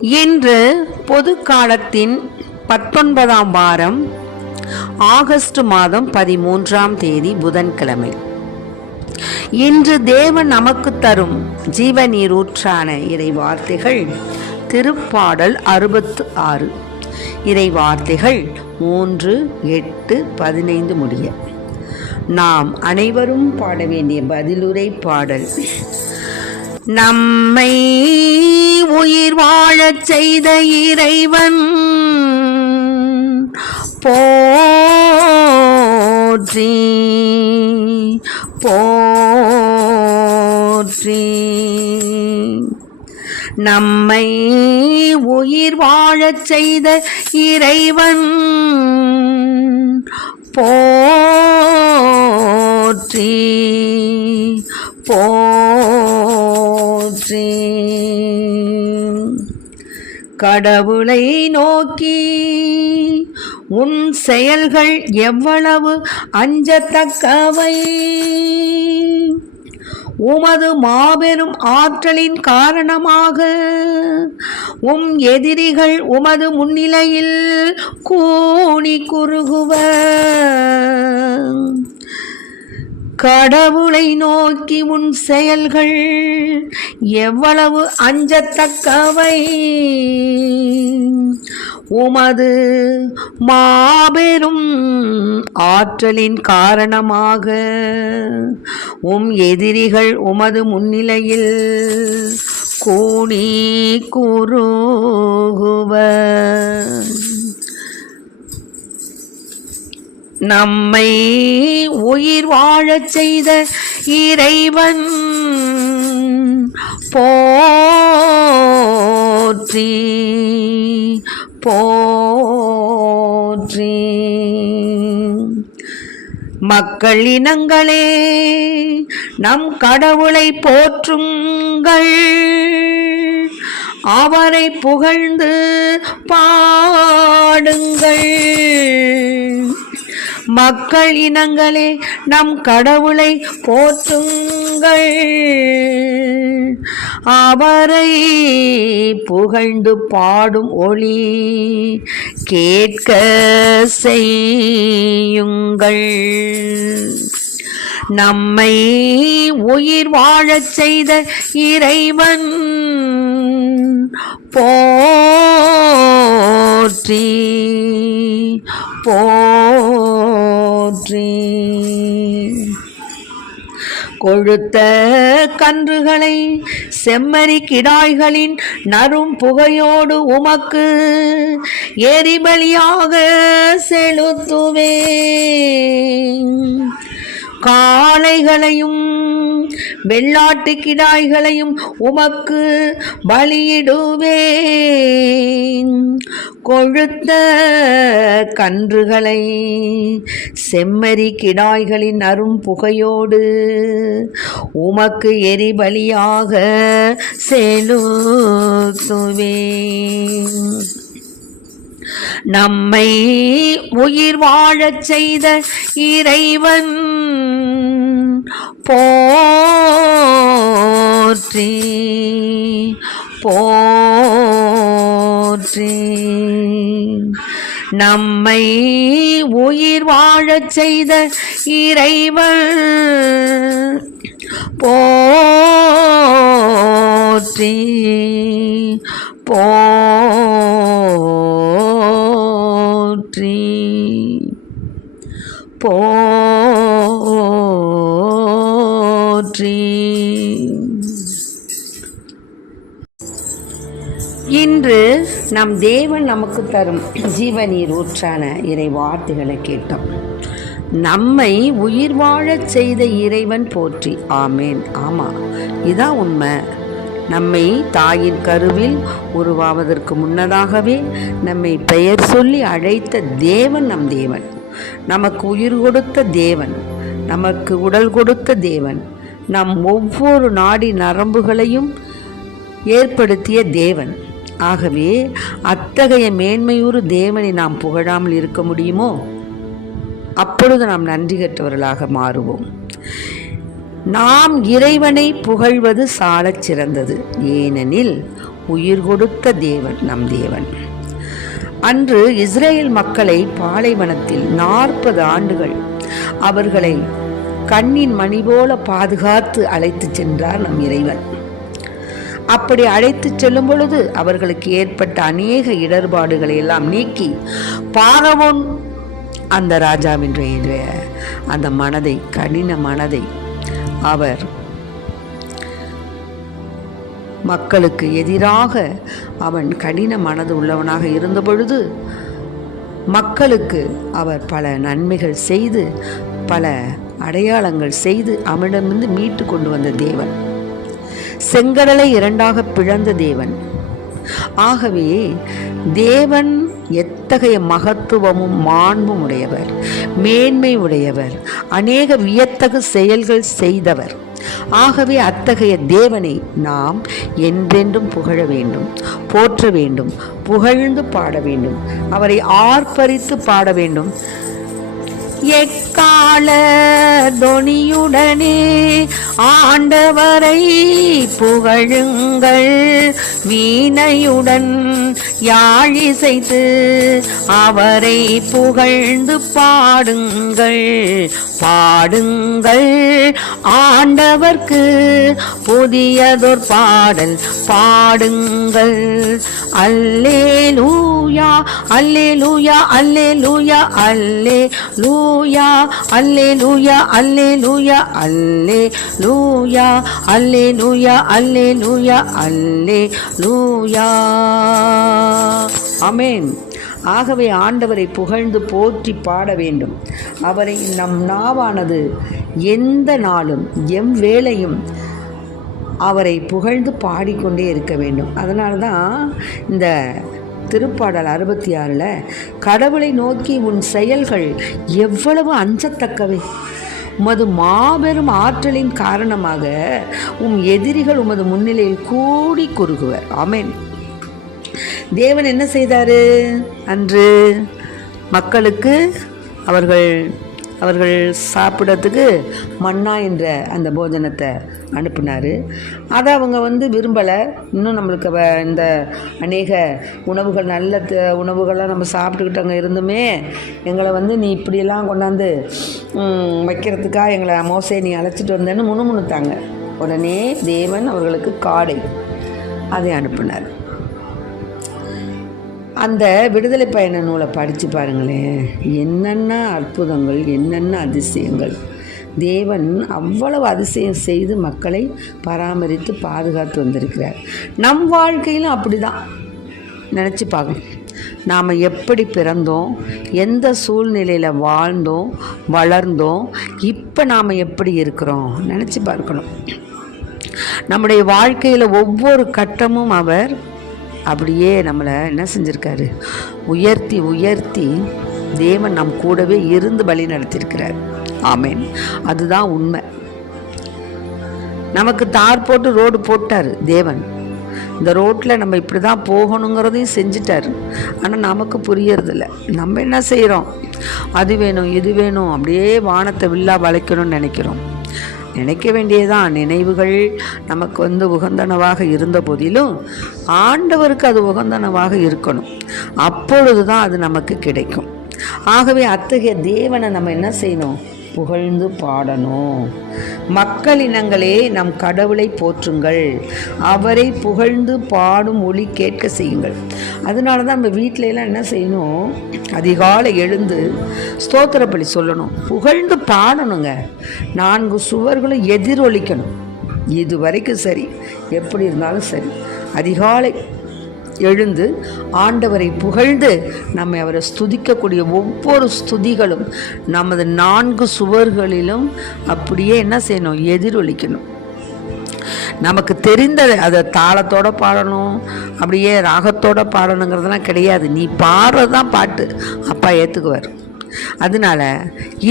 இன்று பொது காலத்தின் 19ஆம் வாரம் ஆகஸ்ட் மாதம் 13ஆம் தேதி புதன்கிழமை. இன்று தேவன் நமக்கு தரும் ஜீவநீரூற்றான இறை வார்த்தைகள் திருப்பாடல் 66. இறை வார்த்தைகள் 3, 8, 15 முடிய. நாம் அனைவரும் பாட வேண்டிய பதிலுரை பாடல். நம்மை உயிர் வாழச் செய்த இறைவன் போற்றி போற்றி. நம்மை உயிர் வாழச் செய்த இறைவன் போற்றி போற்றி. கடவுளை நோக்கி உன் செயல்கள் எவ்வளவு அஞ்சத்தக்கவை! உமது மாபெரும் ஆற்றலின் காரணமாக எதிரிகள் உமது முன்னிலையில் கூனி குறுகுவர். கடவுளை நோக்கி உன் செயல்கள் எவ்வளவு அஞ்சத்தக்கவை! உமது மாபெரும் ஆற்றலின் காரணமாக எதிரிகள் உமது முன்னிலையில் கூனி குறுகுவர். நம்மை உயிர் வாழச் செய்த இறைவன் போற்றி போற்றி. மக்கள் இனங்களே, நம் கடவுளை போற்றுங்கள், அவரை புகழ்ந்து பாடுங்கள். மக்கள் இனங்களே, நம் கடவுளை போற்றுங்கள், அவரை புகழ்ந்து பாடும் ஒளி கேட்க செய்யுங்கள். நம்மை உயிர் வாழச் செய்த இறைவன் போற்றி போற்றி. கொழுத்த கன்றுகளை செம்மறி கிடாய்களின் நறும் புகையோடு உமக்கு எரிபலியாக செலுத்துவேன். காளைகளையும் வெள்ளாட்டு கிடாய்களையும் உமக்கு பலியிடுவேன். கொழுத்த கன்றுகளை செம்மறி கிடாய்களின் அரும் புகையோடு உமக்கு எரிபலியாக செலுத்துவேன். நம்மை உயிர் வாழச் செய்த இறைவன் போற்றி போற்றி. நம்மை உயிர் வாழச் செய்த இறைவன் போற்றி போற்றி போற்றி. இன்று நம் தேவன் நமக்கு தரும் ஜீவநீர் ஊற்றான இறை வார்த்தைகளை கேட்டோம். நம்மை உயிர் வாழச் செய்த இறைவன் போற்றி. ஆமேன். ஆமாம், இதான் உண்மை. நம்மை தாயின் கருவில் உருவாவதற்கு முன்னதாகவே நம்மை பெயர் சொல்லி அழைத்த தேவன் நம் தேவன். நமக்கு உயிர் கொடுத்த தேவன், நமக்கு உடல் கொடுத்த தேவன், நம் ஒவ்வொரு நாடி நரம்புகளையும் ஏற்படுத்திய தேவன். ஆகவே அத்தகைய மேன்மையுறு தேவனை நாம் புகழாமல் இருக்க முடியுமோ? அப்பொழுது நாம் நன்றி கற்றவர்களாக மாறுவோம். நாம் இறைவனை புகழ்வது சாலச் சிறந்தது. ஏனெனில் உயிர் கொடுத்த தேவன் நம் தேவன். அன்று இஸ்ரேல் மக்களை பாலைவனத்தில் 40 ஆண்டுகள் அவர்களை கண்ணின் மணி போல பாதுகாத்து அழைத்து சென்றார் நம் இறைவன். அப்படி அழைத்து செல்லும் பொழுது அவர்களுக்கு ஏற்பட்ட அநேக இடர்பாடுகளை எல்லாம் நீக்கி பார்வோன் அந்த ராஜாவினுடைய அந்த மனதை, கடின மனதை அவர் மக்களுக்கு எதிராக அவன் கடின மனது உள்ளவனாக இருந்த பொழுது மக்களுக்கு அவர் பல நன்மைகள் செய்து பல அடையாளங்கள் செய்து அவனிடமிருந்து மீட்டு கொண்டு வந்த தேவன். செங்கடலை 2ஆக பிளந்த தேவன். ஆகவே தேவன் எத்தகைய மகத்துவமும் மாண்பும் உடையவர், மேன்மை உடையவர், அநேக வியத்தகு செயல்கள் செய்தவர். ஆகவே அத்தகைய தேவனை நாம் என்றென்றும் புகழ வேண்டும், போற்ற வேண்டும், புகழ்ந்து பாட வேண்டும், அவரை ஆர்ப்பரித்து பாட வேண்டும். எக்கால தொனியுடனே ஆண்டவரை புகழுங்கள், வீணையுடன் யாழிசைத்து அவரை புகழ்ந்து பாடுங்கள். பாடுங்கள் ஆண்டவர்க்கு புதியதொரு பாடல் பாடுங்கள். அல்லேலூயா அல்லேலூயா அல்லேலூயா அல்லேலூயா அல்லேலூயா அல்லேலூயா அல்லேலூயா அல்லேலூயா அல்லேலூயா அல்லேலூயா. ஆமென். ஆகவே ஆண்டவரை புகழ்ந்து போற்றி பாட வேண்டும். அவரை நம் நாவானது எந்த நாளும் எவ்வேளையும் அவரை புகழ்ந்து பாடிக்கொண்டே இருக்க வேண்டும். அதனால தான் இந்த திருப்பாடல் 66 கடவுளை நோக்கி உன் செயல்கள் எவ்வளவு அஞ்சத்தக்கவை, உமது மாபெரும் ஆற்றலின் காரணமாக எதிரிகள் உமது முன்னிலையில் கூடி குறுகுவர். ஆமென். தேவன் என்ன செய்தார்? அன்று மக்களுக்கு அவர்கள் சாப்பிடறதுக்கு மன்னா என்ற அந்த போஜனத்தை அனுப்பினார். அதை அவங்க விரும்பலை. இன்னும் நம்மளுக்கு இந்த அநேக உணவுகள், நல்ல உணவுகள்லாம் நம்ம சாப்பிட்டுக்கிட்டு அங்கே இருந்துமே எங்களை நீ இப்படியெல்லாம் கொண்டாந்து வைக்கிறதுக்காக எங்களை மோசே நீ அழைச்சிட்டு வந்தேன்னு முணுமுணுத்தாங்க. உடனே தேவன் அவர்களுக்கு காடை அதை அனுப்பினார். அந்த விடுதலை பயண நூலை படித்து பாருங்களேன், என்னென்ன அற்புதங்கள், என்னென்ன அதிசயங்கள். தேவன் அவ்வளவு அதிசயம் செய்து மக்களை பராமரித்து பாதுகாத்து வந்திருக்கிறார். நம் வாழ்க்கையிலும் அப்படி தான் நினச்சி பார்க்கணும். நாம் எப்படி பிறந்தோம், எந்த சூழ்நிலையில் வாழ்ந்தோம், வளர்ந்தோம், இப்போ நாம் எப்படி இருக்கிறோம் நினச்சி பார்க்கணும். நம்முடைய வாழ்க்கையில் ஒவ்வொரு கட்டமும் அவர் அப்படியே நம்மளை என்ன செஞ்சுருக்காரு, உயர்த்தி உயர்த்தி தேவன் நம் கூடவே இருந்து வழி நடத்தியிருக்கிறார். ஆமென். அதுதான் உண்மை. நமக்கு தார் போட்டு ரோடு போட்டார் தேவன். இந்த ரோட்டில் நம்ம இப்படி தான் போகணுங்கிறதையும் செஞ்சிட்டார். ஆனால் நமக்கு புரியறதில்ல. நம்ம என்ன செய்கிறோம், அது வேணும் இது வேணும், அப்படியே வானத்தை வில்லா வளைக்கணும்னு நினைக்க வேண்டியதான். நினைவுகள் நமக்கு உகந்தனவாக இருந்த போதிலும் ஆண்டவருக்கு அது உகந்தனவாக இருக்கணும். அப்பொழுது தான் அது நமக்கு கிடைக்கும். ஆகவே அத்தகைய தேவனை நம்ம என்ன செய்யணும், புகழ்ந்து பாடணும். மக்களினங்களே நம் கடவுளை போற்றுங்கள், அவரை புகழ்ந்து பாடும் ஒலி கேட்க செய்யுங்கள். அதனால தான் நம்ம வீட்டிலலாம் என்ன செய்யணும், அதிகாலை எழுந்து ஸ்தோத்திர பலி சொல்லணும், புகழ்ந்து பாடணுங்க. 4 சுவர்களும் எதிரொலிக்கணும். இது வரைக்கும் சரி, எப்படி இருந்தாலும் சரி, அதிகாலை எழுந்து ஆண்டவரை புகழ்ந்து நம்மை அவரை ஸ்துதிக்கக்கூடிய ஒவ்வொரு ஸ்துதிகளும் நமது 4 சுவர்களிலும் அப்படியே என்ன செய்யணும், எதிரொலிக்கணும். நமக்கு தெரிந்த அதை தாளத்தோடு பாடணும், அப்படியே ராகத்தோடு பாடணுங்கிறதுலாம் கிடையாது. நீ பாடுறது தான் பாட்டு, அப்பா ஏற்றுக்குவார். அதனால்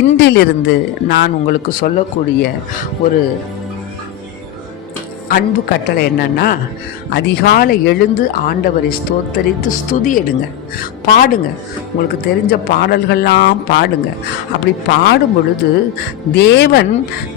இன்றிலிருந்து நான் உங்களுக்கு சொல்லக்கூடிய ஒரு அன்பு கட்டளை என்னன்னா, அதிகாலை எழுந்து ஆண்டவரை ஸ்தோத்தரித்து ஸ்துதி எடுங்க, பாடுங்க. உங்களுக்கு தெரிஞ்ச பாடல்கள்லாம் பாடுங்க. அப்படி பாடும் பொழுது தேவன்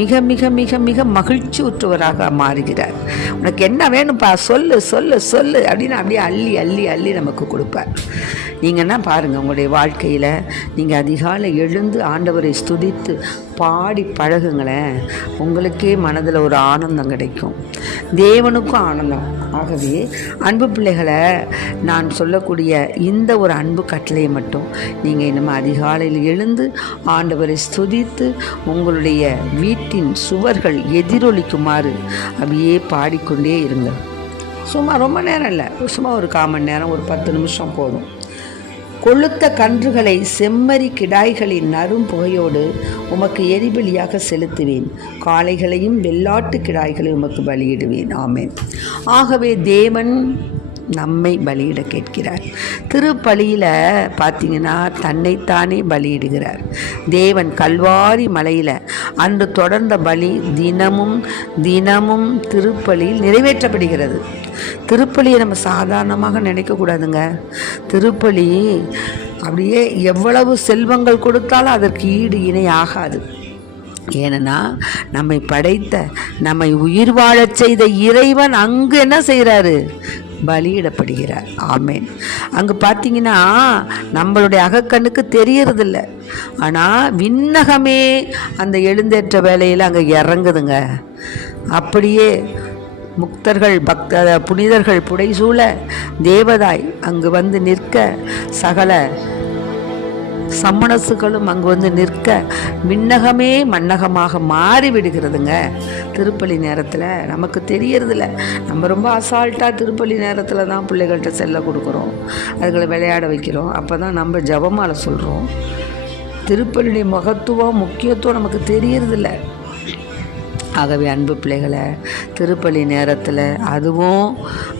மிக மிக மிக மிக மகிழ்ச்சி உற்றவராக மாறுகிறார். உனக்கு என்ன வேணும்ப்பா, சொல்லு சொல்லு சொல்லு அப்படின்னு அப்படியே அள்ளி அள்ளி அள்ளி நமக்கு கொடுப்பார். நீங்கன்னா பாருங்கள், உங்களுடைய வாழ்க்கையில் நீங்கள் அதிகாலை எழுந்து ஆண்டவரை ஸ்துதித்து பாடி பழகுங்களேன். உங்களுக்கே மனதில் ஒரு ஆனந்தம் கிடைக்கும், தேவனுக்கும் ஆனந்தம். ஆகவே அன்பு பிள்ளைகளை, நான் சொல்லக்கூடிய இந்த ஒரு அன்பு கட்டளையை மட்டும் நீங்கள் இனிமேல் அதிகாலையில் எழுந்து ஆண்டவரை ஸ்துதித்து உங்களுடைய வீட்டின் சுவர்கள் எதிரொலிக்குமாறு அப்படியே பாடிக்கொண்டே இருங்க. சும்மா ரொம்ப நேரம் இல்லை, சும்மா ஒரு 1/4 மணி நேரம், ஒரு 10 நிமிஷம் போதும். கொளுத்த கன்றுகளை செம்மறி கிடாய்களின் நரும் புகையோடு உமக்கு எரிபலியாக செலுத்துவேன், காளைகளையும் வெள்ளாட்டு கிடாய்களையும் உமக்கு பலியிடுவேன். ஆமென். ஆகவே தேவன் நம்மை பலியிட கேட்கிறார். திருப்பலியில் பார்த்தீங்கன்னா தன்னைத்தானே பலியிடுகிறார் தேவன். கல்வாரி மலையில் அன்று தொடர்ந்த பலி தினமும் தினமும் திருப்பலியில் நிறைவேற்றப்படுகிறது. திருப்பலியை நம்ம சாதாரணமாக நினைக்கக்கூடாதுங்க. திருப்பலி அப்படியே எவ்வளவு செல்வங்கள் கொடுத்தாலும் அதற்கு ஈடு இணை ஆகாது. ஏன்னா நம்மை படைத்த, நம்மை உயிர் வாழச் செய்த இறைவன் அங்கு என்ன செய்கிறாரு? பலியிடப்படுகிறார். ஆமேன். அங்கே பார்த்தீங்கன்னா நம்மளுடைய அகக்கண்ணுக்கு தெரியறதில்ல, ஆனால் விண்ணகமே அந்த எழுந்தேற்ற வேலையில் அங்கே இறங்குதுங்க. அப்படியே முக்தர்கள், புனிதர்கள் புடைசூழ தேவதாய் அங்கு வந்து நிற்க, சகல சம்மணசுகளும் அங்கு வந்து நிற்க, விண்ணகமே மண்ணகமாக மாறிவிடுகிறதுங்க திருப்பலி நேரத்தில். நமக்கு தெரியறதில்ல. நம்ம ரொம்ப அசால்ட்டாக திருப்பலி நேரத்தில் தான் பிள்ளைகள்கிட்ட செல்ல கொடுக்குறோம், அதுகளை விளையாட வைக்கிறோம். அப்போ தான் நம்ம ஜபமாலை சொல்கிறோம். திருப்பலியுடைய மகத்துவம், முக்கியத்துவம் நமக்கு தெரியறதில்ல. ஆகவே அன்பு பிள்ளைகளை, திருப்பலி நேரத்தில் அதுவும்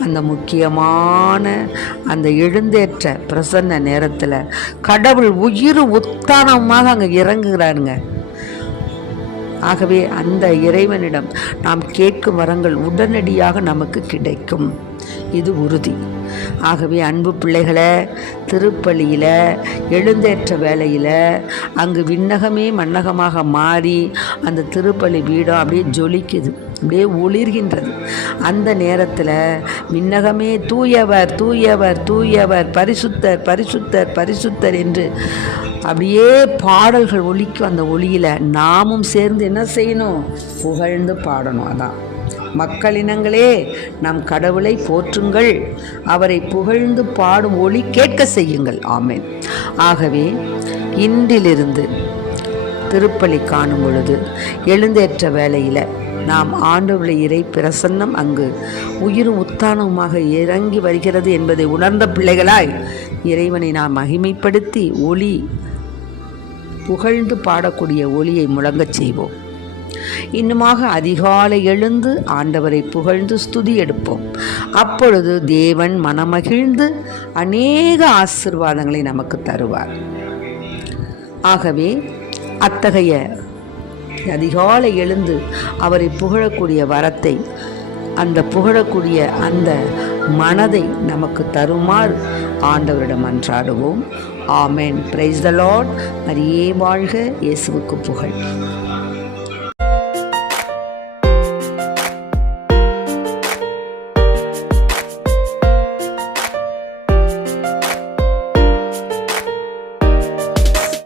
அந்த முக்கியமான அந்த எழுந்தேற்ற பிரசன்ன நேரத்தில் கடவுள் உயிர் உத்தானமாக அங்கே இறங்குகிறாருங்க. ஆகவே அந்த இறைவனிடம் நாம் கேட்கும் வரங்கள் உடனடியாக நமக்கு கிடைக்கும், இது உறுதி. ஆகவே அன்பு பிள்ளைகளை, திருப்பலியில் எழுந்தேற்ற வேளையில் அங்கு விண்ணகமே மண்ணகமாக மாறி அந்த திருப்பலி வீடம் அப்படியே ஜொலிக்குது, அப்படியே ஒளிர்கின்றது. அந்த நேரத்தில் விண்ணகமே தூயவர் தூயவர் தூயவர், பரிசுத்தர் பரிசுத்தர் பரிசுத்தர் என்று அப்படியே பாடல்கள் ஒலிக்கும். அந்த ஒளியில் நாமும் சேர்ந்து என்ன செய்யணும்? புகழ்ந்து பாடணும். அதான் மக்களினங்களே, நம் கடவுளை போற்றுங்கள், அவரை புகழ்ந்து பாடும் ஒளி கேட்க செய்யுங்கள். ஆமென். ஆகவே இன்றிலிருந்து திருப்பலி காணும் பொழுது எழுந்தேற்ற வேளையில் நாம் ஆண்டவருடைய இறை பிரசன்னம் அங்கு உயிரும் உத்தானமாக இறங்கி வருகிறது என்பதை உணர்ந்த பிள்ளைகளாய் இறைவனை நாம் மகிமைப்படுத்தி ஒளி புகழ்ந்து பாடக்கூடிய ஒளியை முழங்கச் செய்வோம். இன்னுமாக அதிகாலை எழுந்து ஆண்டவரை புகழ்ந்து ஸ்துதி எடுப்போம். அப்பொழுது தேவன் மனமகிழ்ந்து அநேக ஆசீர்வாதங்களை நமக்கு தருவார். ஆகவே அத்தகைய அதிகாலை எழுந்து அவரை புகழக்கூடிய வரத்தை, அந்த புகழக்கூடிய அந்த மனதை நமக்கு தருமாறு ஆண்டவரிடம் அன்றாடுவோம். ஆமென். Praise the Lord. மரியே வாழ்க. இயேசுவுக்கு புகழ்.